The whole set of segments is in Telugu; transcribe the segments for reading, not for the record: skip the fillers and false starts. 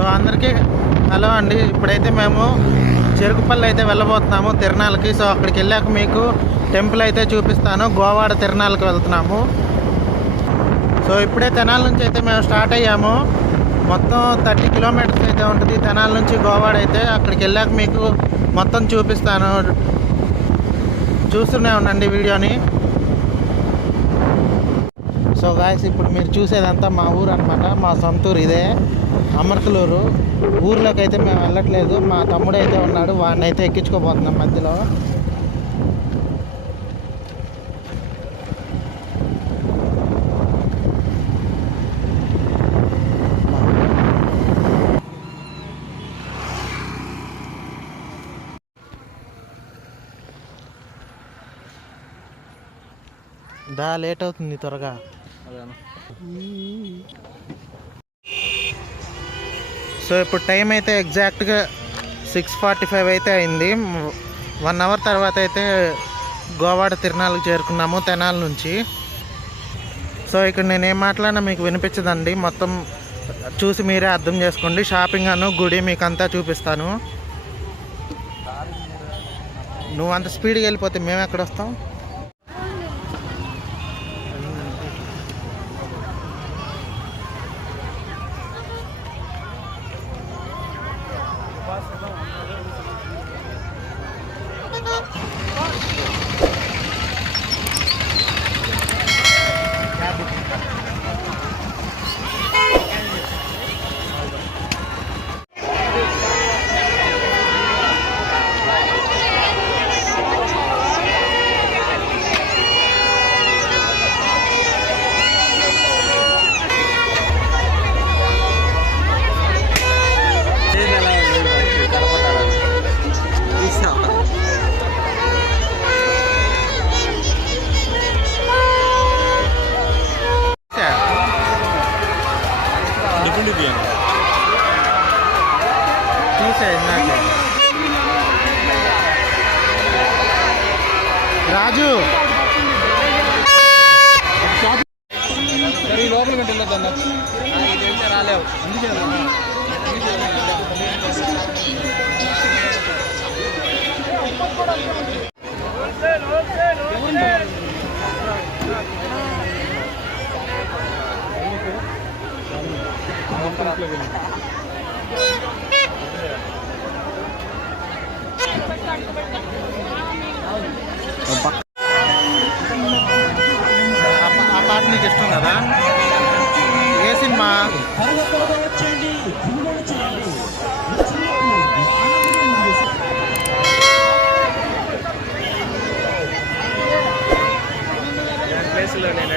సో అందరికీ హలో అండి. ఇప్పుడైతే మేము చెరుకుపల్లి అయితే వెళ్ళబోతున్నాము తిరణాలకి. సో అక్కడికి వెళ్ళాక మీకు టెంపుల్ అయితే చూపిస్తాను. గోవాడ తిరణాలకి వెళ్తున్నాము. సో ఇప్పుడే తెనాల నుంచి అయితే మేము స్టార్ట్ అయ్యాము. మొత్తం 30 కిలోమీటర్స్ అయితే ఉంటుంది తెనాల నుంచి గోవాడ అయితే. అక్కడికి వెళ్ళాక మీకు మొత్తం చూపిస్తాను, చూస్తూనే ఉండండి వీడియోని. సో గాయస్, ఇప్పుడు మీరు చూసేదంతా మా ఊరు అనమాట, మా సొంత ఊరు ఇదే అమర్తలూరు. ఊర్లోకి అయితే మేము వెళ్ళట్లేదు, మా తమ్ముడు అయితే ఉన్నాడు, వాడిని అయితే ఎక్కించుకోబోతున్నాం మధ్యలో. లేట్ అవుతుంది త్వరగా. సో ఇప్పుడు టైం అయితే ఎగ్జాక్ట్గా 6:45 అయితే అయింది. 1 అవర్ తర్వాత అయితే గోవాడ తిరణాలకు చేరుకున్నాము తెనాల నుంచి. సో ఇక్కడ నేనేం మాట్లాడినా మీకు వినిపించదండి, మొత్తం చూసి మీరే అర్థం చేసుకోండి. షాపింగ్ అను గుడి మీకు అంతా చూపిస్తాను. నువ్వు అంత స్పీడ్గా వెళ్ళిపోతే మేము ఎక్కడ వస్తాం? రాజు లోపల వెళ్ళొద్దన్నా, రాలేవు అందుకే ఆ పాట నీకు ఇష్టం కదా? ఏ సినిమా? ప్లేస్లో నేను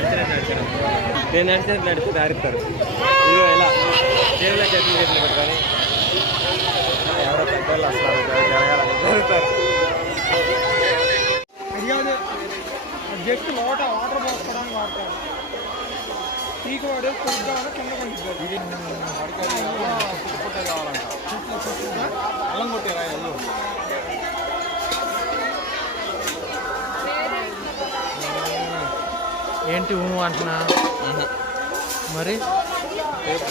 నడిచినట్టు దారిస్తారు. ఇదిగో ఇలా జేబులో చేతులు పెట్టుకొని ఎవరో పెద్దోళ్ళు వస్తారు, జరుగుతారు. జస్ట్ వాటర్ పోసుకోవడానికి వాడతారు. పీక వాడే కొద్దిగా కింద పండిస్తారు. కావాలంట అల్లం కొట్టారా? ఏంటి అంటున్నా మరి? రేపు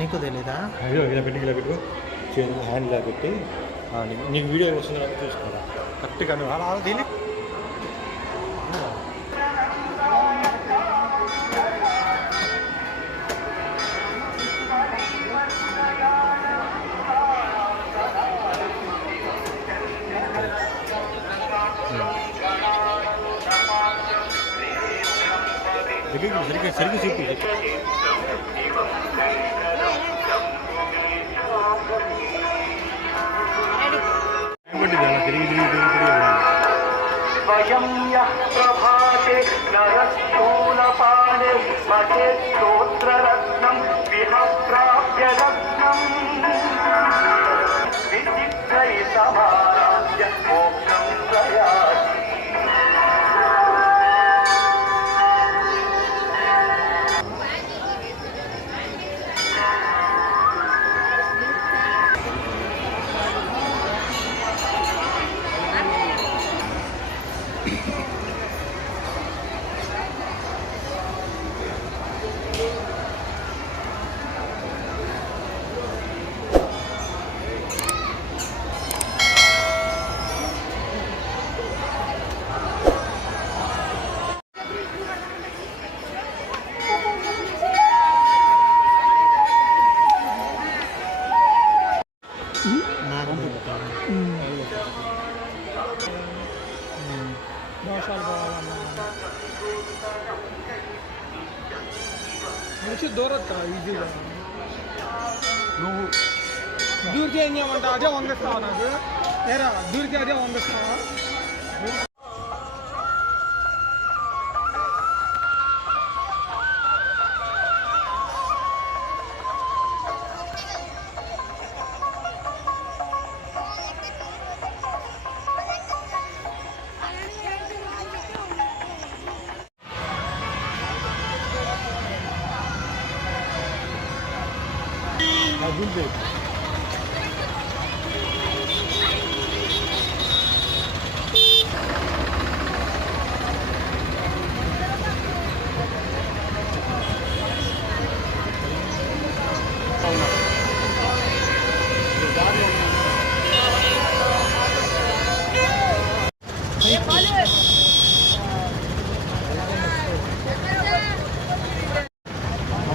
నీకు తెలీదా? ఇలా పెట్టి హ్యాండ్ ఇలా పెట్టి నీకు వీడియో వస్తుందా చూసుకోరా కరెక్ట్గా. అలా దీని సరిగ్గా చెప్పి स्वयं यः प्रभाते नरस्थूलपाणे महे स्तोत्ररत्नं विहप्राप्य रत्नं विचित्रैः समाराध्य నుంచి దూరొద్దా ఈజీగా నువ్వు దూరికి ఏం చేయమంటా అదే వందిస్తావా నాకు ఏరా దూరికి అదే వందిస్తావా గుండె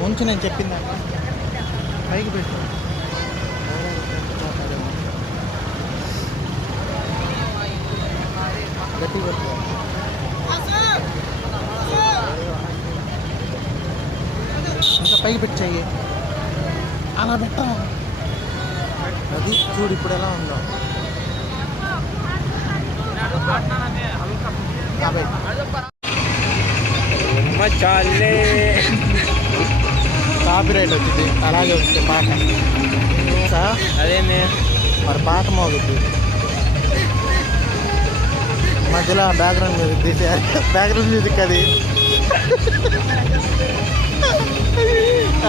ఉంచు నేను చెప్పిందా పైకి పెట్టు గట్టి పెట్టు ఇంకా పైకి పెట్టి చెయ్యి అలా పెట్ట అది చూడు ఇప్పుడు ఎలా ఉందో చాలే కాపీ రైట్ వచ్చింది అలాగే వస్తుంది పాట అదేమే మరి పాట మోగుద్ది మధ్యలో బ్యాక్గ్రౌండ్ మ్యూజిక్ తీసేయాలి బ్యాక్గ్రౌండ్ మ్యూజిక్ అది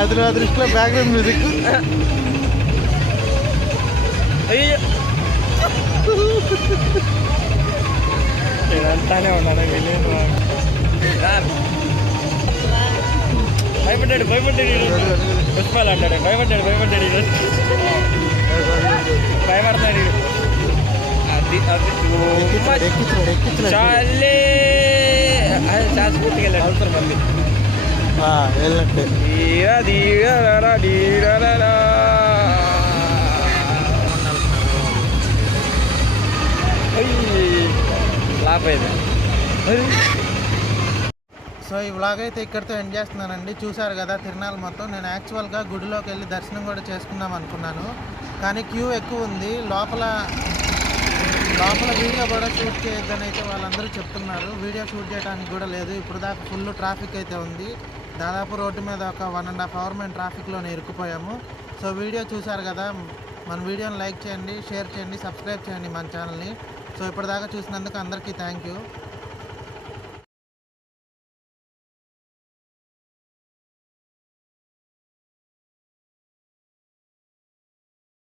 అది నా దృష్టిలో బ్యాక్గ్రౌండ్ మ్యూజిక్ అయ్యో నేనంతానే ఉన్నాను వెళ్ళేది భయపడ్డాడు పుష్పాలు అంటాడు భయపడ్డాడు భయపడతాడు అది చాలే చాస్పూర్తికి వెళ్ళాడు అవసరం మళ్ళీ వెళ్ళినట్టే లాపైంది సో ఈ వ్లాగ్ అయితే ఇక్కడితో ఎండ్ చేస్తున్నానండి. చూశారు కదా తిరునాళ్ళ మొత్తం. నేను యాక్చువల్గా గుడిలోకి వెళ్ళి దర్శనం కూడా చేసుకుందాం అనుకున్నాను, కానీ క్యూ ఎక్కువ ఉంది. లోపల వీడియో కూడా షూట్ చేయొద్దని అయితే వాళ్ళందరూ చెప్తున్నారు. వీడియో షూట్ చేయడానికి కూడా లేదు. ఇప్పుడు దాకా ఫుల్ ట్రాఫిక్ అయితే ఉంది. దాదాపు రోడ్డు మీద ఒక 1.5 hour మేము ట్రాఫిక్లోనే ఇరుక్కుపోయాము. సో వీడియో చూశారు కదా, మన వీడియోని లైక్ చేయండి, షేర్ చేయండి, సబ్స్క్రైబ్ చేయండి మన ఛానల్ని. సో ఇప్పటిదాకా చూసినందుకు అందరికీ థ్యాంక్ యూ.